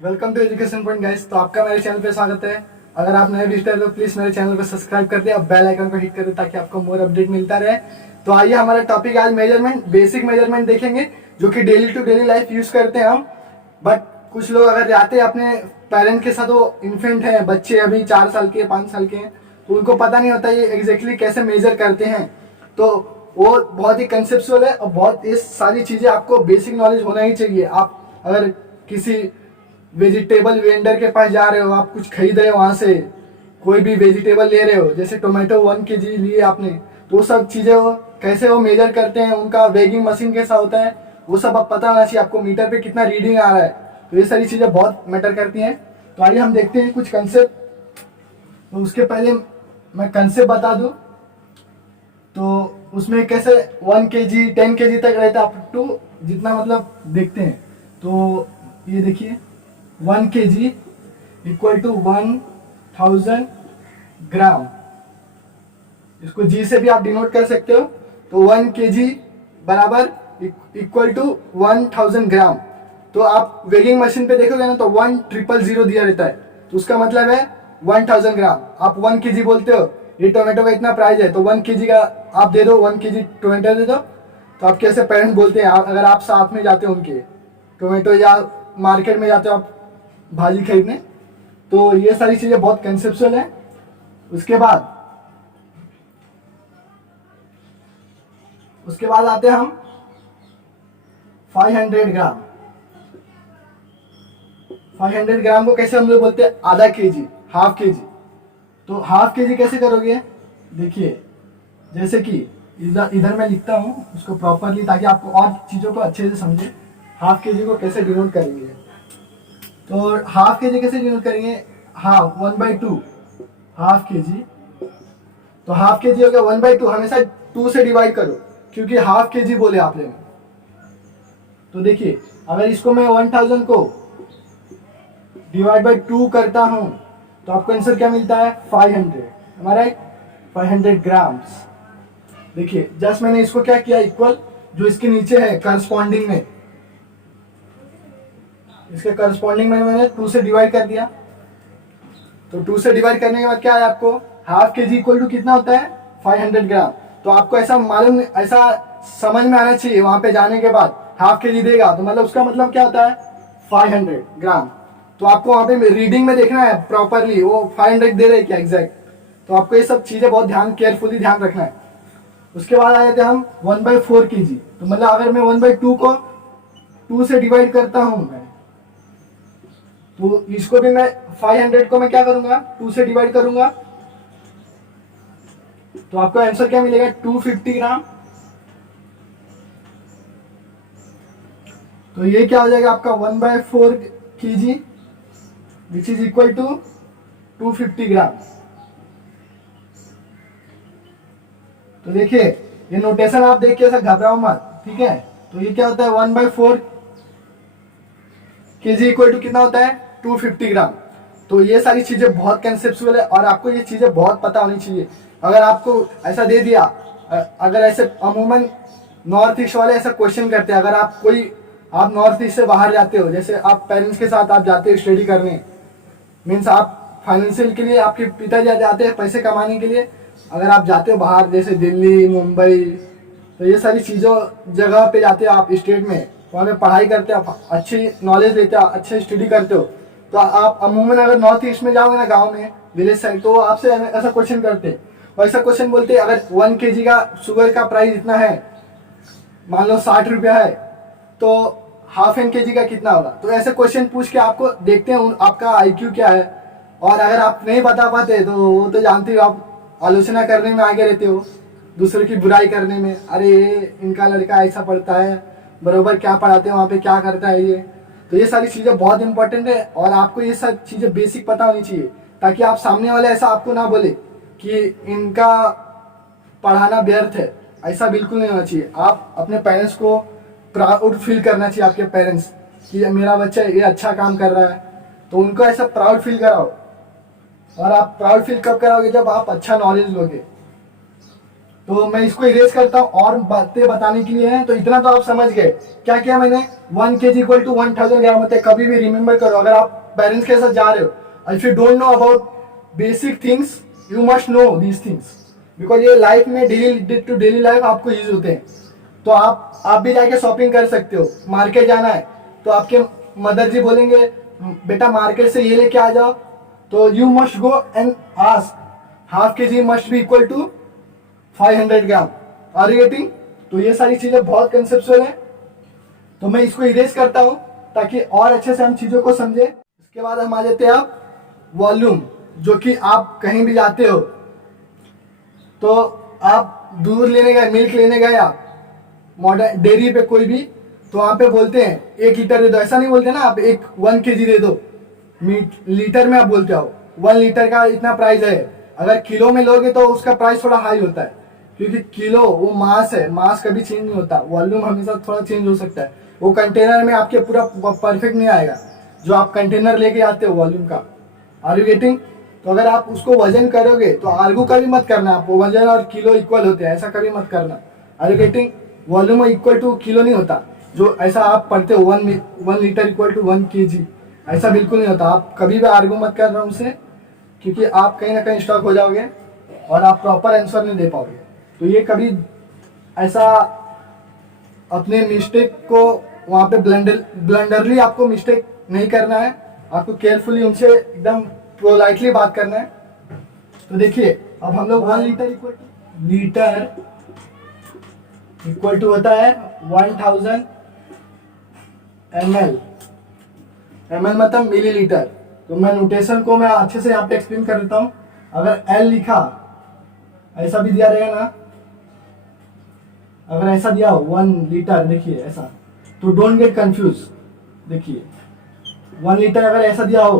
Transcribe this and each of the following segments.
Welcome to education point guys. तो आपका मेरे चैनल पे स्वागत है। अगर आप नए विजिटर हो तो प्लीज़ मेरे चैनल को सब्सक्राइब कर दिया और बेल आइकन को हिट कर दे ताकि आपको मोर अपडेट मिलता रहे। तो आइए, हमारा टॉपिक आज मेजरमेंट, बेसिक मेजरमेंट देखेंगे जो कि daily to daily life use करते हैं हम। बट कुछ लोग अगर जाते हैं अपने पेरेंट्स के साथ, वो इन्फेंट हैं, बच्चे अभी 4 साल के 5 साल के हैं, तो उनको पता नहीं होता ये एग्जैक्टली कैसे मेजर करते हैं। तो वो बहुत ही कंसेप्चुअल है और बहुत ये सारी चीज़ें आपको बेसिक नॉलेज होना ही चाहिए। आप अगर किसी वेजिटेबल वेंडर के पास जा रहे हो, आप कुछ खरीद रहे हो, वहाँ से कोई भी वेजिटेबल ले रहे हो, जैसे टोमेटो 1 kg लिए आपने, तो वो सब चीज़ें वो कैसे वो मेजर करते हैं, उनका वेगिंग मशीन कैसा होता है, वो सब आप पता होना चाहिए आपको। मीटर पे कितना रीडिंग आ रहा है, तो ये सारी चीज़ें बहुत मैटर करती हैं। तो आइए हम देखते हैं कुछ कंसेप्ट। तो उसके पहले मैं कंसेप्ट बता दूँ, तो उसमें कैसे 1 kg 10 kg तक रहता है, अप टू जितना मतलब देखते हैं। तो ये देखिए 1 kg इक्वल टू 1000 ग्राम। इसको जी से भी आप डिनोट कर सकते हो। तो 1 kg बराबर इक्वल टू 1000 ग्राम। तो आप वेगिंग मशीन पे देखोगे ना, तो 1000 दिया रहता है, तो उसका मतलब है 1000 ग्राम। आप 1 kg बोलते हो, ये टोमेटो का इतना प्राइस है, तो 1 kg का आप दे दो, 1 kg टोमेटो दे दो। तो आप कैसे पेरेंट्स बोलते हैं, अगर आप साथ में जाते हो उनके टोमेटो, या मार्केट में जाते हो आप भाजी खरीदने। तो ये सारी चीज़ें बहुत कंसेप्चुअल है। उसके बाद आते हैं हम 500 ग्राम। 500 ग्राम को कैसे हम लोग बोलते हैं, आधा केजी, हाफ केजी। तो हाफ केजी कैसे करोगे, देखिए जैसे कि इधर मैं लिखता हूँ उसको प्रॉपरली, ताकि आपको और चीज़ों को अच्छे से समझे। हाफ केजी को कैसे डिनोट करेंगे, तो हाफ केजी कैसे डिनोट करेंगे, हाफ 1/2 हाफ केजी। तो हाफ केजी हो गया 1/2, हमेशा 2 से डिवाइड करो, क्योंकि हाफ केजी बोले आपने। तो देखिए, अगर इसको मैं 1000 को डिवाइड बाई 2 करता हूं, तो आपको आंसर क्या मिलता है, 500। हमारा 500 ग्राम्स। देखिए जस्ट मैंने इसको क्या किया, इक्वल जो इसके नीचे है करस्पॉन्डिंग में, इसके करस्पॉन्डिंग में मैंने 2 से डिवाइड कर दिया। तो 2 से डिवाइड करने के बाद क्या है, आपको हाफ केजी इक्वल टू कितना होता है, 500 ग्राम। तो आपको ऐसा मालूम, ऐसा समझ में आना चाहिए, वहां पे जाने के बाद हाफ केजी देगा तो मतलब उसका मतलब क्या होता है, 500 ग्राम। तो आपको वहां पे रीडिंग में देखना है प्रॉपरली, वो 500 दे रहे क्या एग्जैक्ट। तो आपको ये सब चीजें बहुत केयरफुली ध्यान रखना है। उसके बाद आ जाते हैं हम 1/4 kg। तो मतलब अगर मैं 1/2 को 2 से डिवाइड करता हूं मैं, तो इसको भी मैं 500 को मैं क्या करूंगा, 2 से डिवाइड करूंगा। तो आपका आंसर क्या मिलेगा, 250 ग्राम। तो ये क्या हो जाएगा आपका 1/4 kg which is equal to 250 gram. तो देखिए ये नोटेशन आप देख के ऐसा घबराओ मत, ठीक है। तो ये क्या होता है, 1/4 kg इक्वल टू कितना होता है, 250 ग्राम। तो ये सारी चीजें बहुत कंसेप्चुअल है और आपको ये चीजें बहुत पता होनी चाहिए। अगर आपको ऐसा दे दिया, अगर ऐसे अमूमन नॉर्थ ईस्ट वाले ऐसा क्वेश्चन करते हैं, अगर आप नॉर्थ ईस्ट से बाहर जाते हो, जैसे आप पेरेंट्स के साथ आप जाते हो स्टडी करने, मीन्स आप फाइनेंशियल के लिए, आपके पिताजी जाते हैं पैसे कमाने के लिए, अगर आप जाते हो बाहर जैसे दिल्ली मुंबई, तो ये सारी चीज़ों जगह पे जाते हो आप स्टेट में, वहाँ पे पढ़ाई करते हो, आप अच्छी नॉलेज लेते हो, अच्छे स्टडी करते हो। तो आप अमूमन अगर नॉर्थ ईस्ट में जाओगे ना, गांव में विलेज साइड, तो आपसे ऐसा क्वेश्चन करते हैं और ऐसा क्वेश्चन बोलते हैं, अगर 1 kg का शुगर का प्राइस इतना है, मान लो 60 रुपया है, तो हाफ एन kg का कितना होगा। तो ऐसे क्वेश्चन पूछ के आपको देखते हैं आपका IQ क्या है। और अगर आप नहीं बता पाते तो वो तो जानते हो, आप आलोचना करने में आगे रहते हो, दूसरे की बुराई करने में, अरे इनका लड़का ऐसा पढ़ता है, बरोबर क्या पढ़ाते हैं वहाँ पे, क्या करता है ये। तो ये सारी चीज़ें बहुत इंपॉर्टेंट है और आपको ये सब चीज़ें बेसिक पता होनी चाहिए, ताकि आप सामने वाले ऐसा आपको ना बोले कि इनका पढ़ाना व्यर्थ है। ऐसा बिल्कुल नहीं होना चाहिए। आप अपने पेरेंट्स को प्राउड फील करना चाहिए, आपके पेरेंट्स कि मेरा बच्चा ये अच्छा काम कर रहा है, तो उनको ऐसा प्राउड फील कराओ। और आप प्राउड फील कब कराओगे, जब आप अच्छा नॉलेज लोगे। तो मैं इसको इरेज करता हूँ और बातें बताने के लिए हैं। तो इतना तो आप समझ गए क्या किया मैंने। 1 kg इक्वल टू 1000 ग्राम होता है। कभी भी रिमेंबर करो, अगर आप पेरेंट्स के साथ जा रहे हो, if you don't know about basic things, you must know these things, because ये लाइफ में डेली टू डेली लाइफ आपको यूज होते हैं। तो आप भी जाके शॉपिंग कर सकते हो। मार्केट जाना है तो आपके मदर जी बोलेंगे बेटा मार्केट से ये लेके आ जाओ, तो you must go and ask half kg must be equal to 500 gram. Are you getting? तो ये सारी चीजें बहुत कंसेप्चुअल है। तो मैं इसको इरेज करता हूं ताकि और अच्छे से हम चीजों को समझे। इसके बाद हम आ जाते हैं आप वॉल्यूम, जो कि आप कहीं भी जाते हो तो आप दूध लेने गए, मिल्क लेने गए आप मॉडर्न डेयरी पे कोई भी, तो वहां पे बोलते हैं 1 लीटर दे दो। ऐसा नहीं बोलते ना आप 1 kg दे दो, लीटर में आप बोलते हो 1 लीटर का इतना प्राइस है। अगर किलो में लोगे तो उसका प्राइस थोड़ा हाई होता है, क्योंकि किलो वो मास है, मास कभी चेंज नहीं होता। वॉल्यूम हमेशा थोड़ा चेंज हो सकता है, वो कंटेनर में आपके पूरा परफेक्ट नहीं आएगा जो आप कंटेनर लेके आते हो वॉल्यूम का। Are you getting? तो अगर आप उसको वजन करोगे तो आर्गू कभी मत करना, आपको वजन और किलो इक्वल होते हैं ऐसा कभी मत करना। Are you getting? Volume equal to kilo नहीं होता, जो ऐसा आप पढ़ते हो 1 लीटर इक्वल टू 1 kg, ऐसा बिल्कुल नहीं होता। आप कभी भी आर्गू मत कर रहे उनसे, क्योंकि आप कहीं ना कहीं स्टॉक हो जाओगे और आप प्रॉपर आंसर नहीं दे पाओगे। तो ये कभी ऐसा अपने मिस्टेक को वहाँ पे ब्लंडरली आपको मिस्टेक नहीं करना है, आपको केयरफुली उनसे एकदम पोलाइटली बात करना है। तो देखिए अब हम लोग 1 लीटर इक्वल टू होता है 1000 ml। ml मतलब मिलीलीटर। तो मैं नोटेशन को मैं अच्छे से यहाँ पे एक्सप्लेन कर देता हूँ। अगर L लिखा ऐसा भी दिया रहेगा ना, अगर ऐसा दिया हो 1 लीटर, देखिए ऐसा, तो डोंट गेट कंफ्यूज। देखिए 1 लीटर अगर ऐसा दिया हो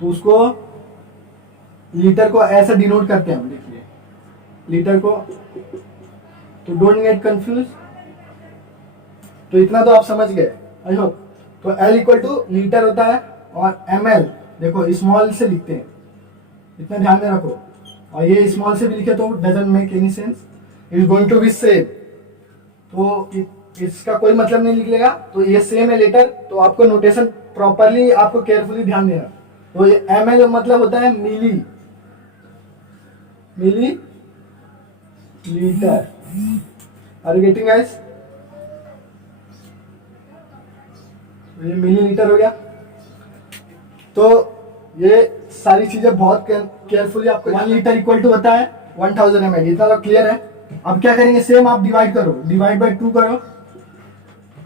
तो उसको लीटर को ऐसा डिनोट करते हैं हम। देखिए लीटर को, तो डोंट गेट कंफ्यूज। तो इतना तो आप समझ गए आई होप। तो L इक्वल टू लीटर होता है और ml देखो स्मॉल से लिखते हैं, इतना ध्यान में रखो। और ये स्मॉल से भी लिखे तो doesn't make any sense, is going to be same. तो इसका कोई मतलब नहीं निकलेगा। तो ये सेम है लीटर, तो आपको नोटेशन प्रॉपरली आपको केयरफुली ध्यान देना। तो ये ml मतलब होता है millilitre. Are you getting guys? ये मिली लीटर हो गया। तो ये सारी चीजें बहुत केयरफुली आपको। 1 लीटर इक्वल टू होता है 1000 ml। इतना तो क्लियर है। अब क्या करेंगे, सेम आप डिवाइड करो, डिवाइड बाय 2 करो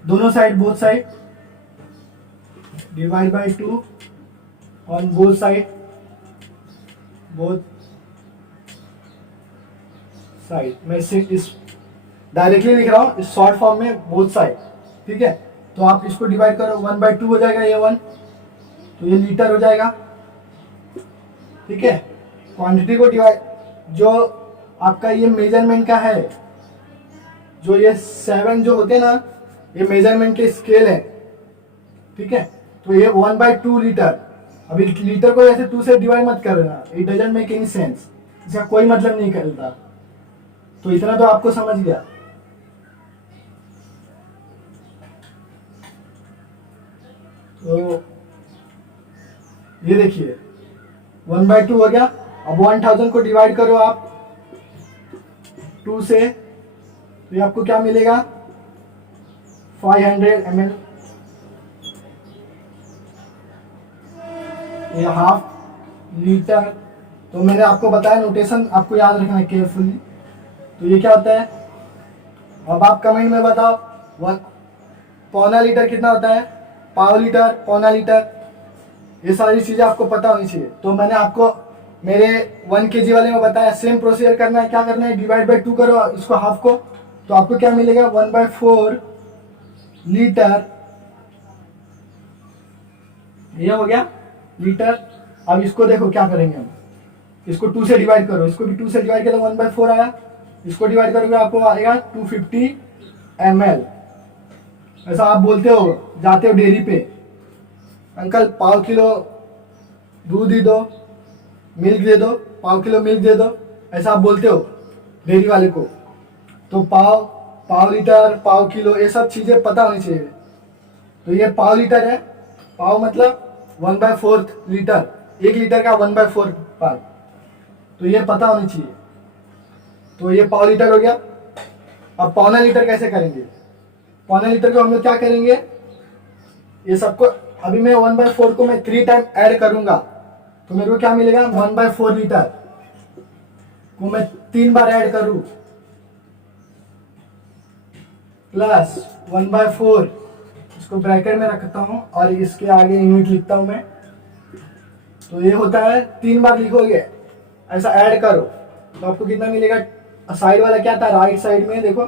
दोनों side, both side, divide by 2 on both side, मैं इस डायरेक्टली लिख रहा हूं इस शॉर्ट फॉर्म में बोथ साइड, ठीक है। तो आप इसको डिवाइड करो, 1/2 हो जाएगा ये 1, तो ये लीटर हो जाएगा, ठीक है। क्वांटिटी को डिवाइड, जो आपका ये मेजरमेंट का है, जो ये 7 जो होते हैं ना, ये मेजरमेंट के स्केल है, ठीक है। तो ये 1/2 लीटर। अभी लीटर को ऐसे 2 से डिवाइड मत कर देना, it doesn't make any sense, इसका कोई मतलब नहीं करता। तो इतना तो आपको समझ गया। तो ये देखिए 1/2 हो गया। अब 1000 को डिवाइड करो आप 2 से, तो ये आपको क्या मिलेगा, 500 ml। ये हाफ लीटर। तो मैंने आपको बताया, नोटेशन आपको याद रखना है केयरफुली। तो ये क्या होता है, अब आप कमेंट में बताओ, पौना लीटर कितना होता है, पाव लीटर, पौना लीटर, ये सारी चीजें आपको पता होनी चाहिए। तो मैंने आपको मेरे 1 kg वाले में बताया, सेम प्रोसीजर करना है। क्या करना है, डिवाइड बाय 2 करो इसको हाफ को, तो आपको क्या मिलेगा, 1/4 लीटर। ये हो गया लीटर। अब इसको देखो क्या करेंगे हम, इसको 2 से डिवाइड करो, इसको भी 2 से डिवाइड किया तो 1/4 आया, इसको डिवाइड करोगे आपको आएगा 250 ml। ऐसा आप बोलते हो, जाते हो डेयरी पे, अंकल पाव किलो दूध ही दो, मिल्क दे दो, पाव किलो मिल्क दे दो, ऐसा आप बोलते हो। डेयरी वाले को। तो पाव लीटर, पाव किलो, ये सब चीज़ें पता होनी चाहिए। तो ये पाव लीटर है, पाव मतलब 1/4 लीटर, 1 लीटर का 1/4 पाव, तो ये पता होनी चाहिए। तो ये पाव लीटर हो गया। अब पौना लीटर कैसे करेंगे? पौना लीटर को हम लोग क्या करेंगे, ये सबको अभी मैं 1/4 को मैं 3 टाइम ऐड करूंगा, तो मेरे को क्या मिलेगा, 1/4 लीटर को मैं 3 बार ऐड करूं प्लस 1/4, इसको ब्रैकेट में रखता हूं और इसके आगे यूनिट लिखता हूं मैं। तो ये होता है 3 बार लिखोगे, ऐसा ऐड करो तो आपको कितना मिलेगा। साइड वाला क्या था, राइट साइड में देखो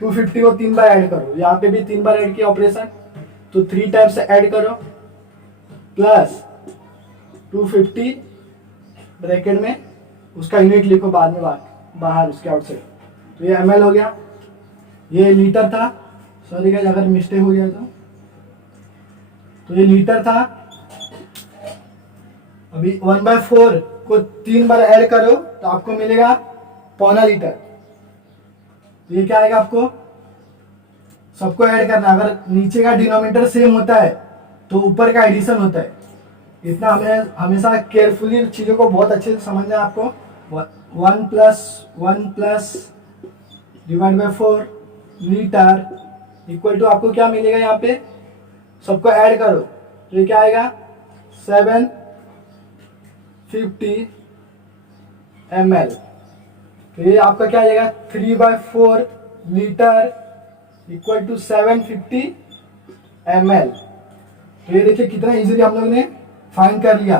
250 को 3 बार ऐड करो, यहाँ पे भी 3 बार ऐड किया ऑपरेशन, तो 3 टाइम्स से ऐड करो प्लस 250 ब्रैकेट में, उसका यूनिट लिखो बाद में बाहर उसके आउटसाइड। तो ये ml हो गया, ये लीटर था, सॉरी गाइस अगर मिस्टेक हो गया तो ये लीटर था। अभी 1/4 को 3 बार ऐड करो तो आपको मिलेगा पौना लीटर। तो ये क्या आएगा, आपको सबको ऐड करना है। अगर नीचे का डिनोमिनेटर सेम होता है तो ऊपर का एडिशन होता है। इतना हमें हमेशा केयरफुली चीज़ों को बहुत अच्छे से समझना है आपको। 1 plus divide by 4 litre equal to आपको क्या मिलेगा, यहाँ पे सबको ऐड करो तो ये क्या आएगा 750 ml। तो ये आपका क्या आएगा 3/4 लीटर इक्वल टू 750 ml। तो ये देखिए कितना इजीली हम लोग ने फाइंड कर लिया।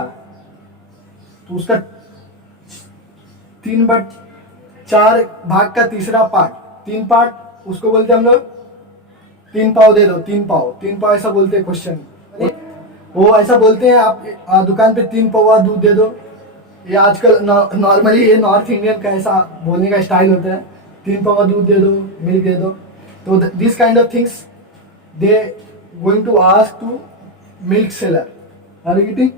तो उसका 3/4 भाग का तीसरा पार्ट, 3 पार्ट उसको बोलते हैं हम लोग 3 पाव दे दो, 3 पाव ऐसा बोलते हैं क्वेश्चन। वो ऐसा बोलते हैं आप दुकान पे 3 पौवा दूध दे दो। ये आजकल नॉर्मली ये नॉर्थ इंडियन का ऐसा बोलने का स्टाइल होता है, 3 पौवा दूध दे दो, मिल्क दे दो। तो this kind of things they going to ask to milk seller, are you getting?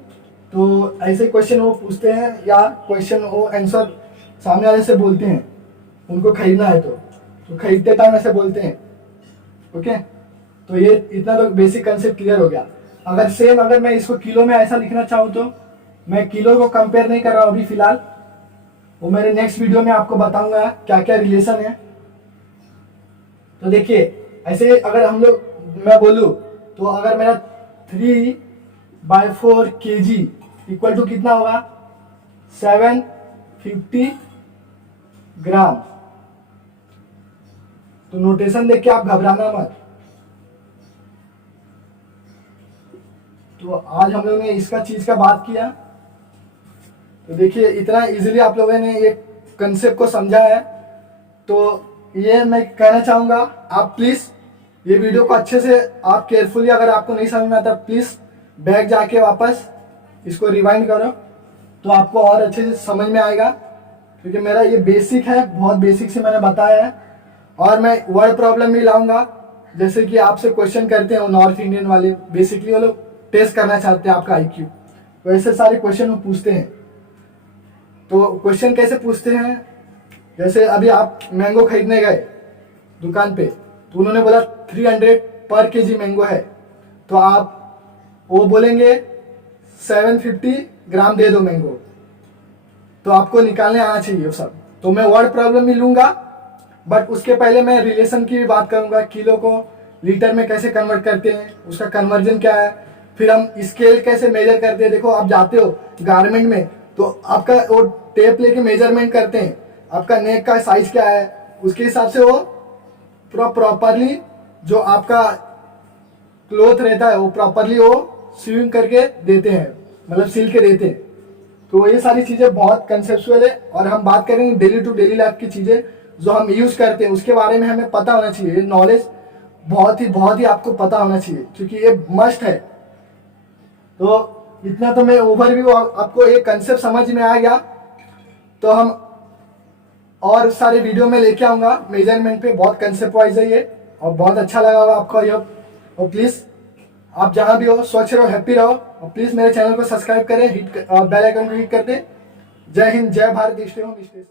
तो ऐसे क्वेश्चन वो पूछते हैं या क्वेश्चन वो आंसर सामने वाले से बोलते हैं, उनको खरीदना है तो खरीदते टाइम ऐसे बोलते हैं। ओके, तो ये इतना तो बेसिक कंसेप्ट क्लियर हो गया। अगर मैं इसको किलो में ऐसा लिखना चाहूँ तो मैं किलो को कंपेयर नहीं कर रहा हूँ अभी फिलहाल, वो मेरे नेक्स्ट वीडियो में आपको बताऊंगा क्या क्या रिलेशन है। तो देखिए ऐसे अगर हम लोग मैं बोलूँ तो अगर मेरा 3/4 kg इक्वल टू कितना होगा 750 ग्राम। तो नोटेशन देख के आप घबराना मत। तो आज हम लोगों ने इसका चीज का बात किया। तो देखिए इतना इजीली आप लोगों ने एक कंसेप्ट को समझा है। तो ये मैं कहना चाहूंगा, आप प्लीज ये वीडियो को अच्छे से आप केयरफुली, अगर आपको नहीं समझ में आता प्लीज बैक जाके वापस इसको रिवाइंड करो तो आपको और अच्छे से समझ में आएगा। क्योंकि मेरा ये बेसिक है, बहुत बेसिक से मैंने बताया है। और मैं वर्ड प्रॉब्लम भी लाऊंगा, जैसे कि आपसे क्वेश्चन करते हैं वो नॉर्थ इंडियन वाले, बेसिकली वो लोग टेस्ट करना चाहते हैं आपका IQ, तो ऐसे सारे क्वेश्चन वो पूछते हैं। तो क्वेश्चन कैसे पूछते हैं, जैसे अभी आप मैंगो खरीदने गए दुकान पे, तो उन्होंने बोला 300 पर kg मैंगो है, तो आप वो बोलेंगे 750 ग्राम दे दो मैंगो। तो आपको निकालने आना चाहिए वो सब। तो मैं वर्ड प्रॉब्लम भी लूंगा, बट उसके पहले मैं रिलेशन की भी बात करूंगा, किलो को लीटर में कैसे कन्वर्ट करते हैं, उसका कन्वर्जन क्या है, फिर हम स्केल कैसे मेजर करते हैं। देखो आप जाते हो गारमेंट में तो आपका वो टेप लेके मेजरमेंट करते हैं, आपका नेक का साइज क्या है, उसके हिसाब से वो पूरा प्रॉपरली जो आपका क्लोथ रहता है वो प्रॉपरली वो स्विंग करके देते हैं, मतलब सिल के देते हैं। तो ये सारी चीजें बहुत कंसेप्चुअल है। और हम बात करेंगे डेली टू डेली लाइफ की चीजें जो हम यूज करते हैं, उसके बारे में हमें पता होना चाहिए। ये नॉलेज बहुत ही आपको पता होना चाहिए, क्योंकि ये मस्ट है। तो इतना तो मैं ओवरव्यू, आपको एक कंसेप्ट समझ में आ गया तो हम और सारे वीडियो में लेके आऊंगा मेजरमेंट पे, बहुत कंसेप्ट वाइज है ये और बहुत अच्छा लगा होगा आपको ये। और प्लीज आप जहां भी हो स्वच्छ रहो, हैप्पी रहो, और प्लीज मेरे चैनल को सब्सक्राइब करें, बेल आइकन को हिट कर दें। जय हिंद, जय Bharat, stay home, stay safe.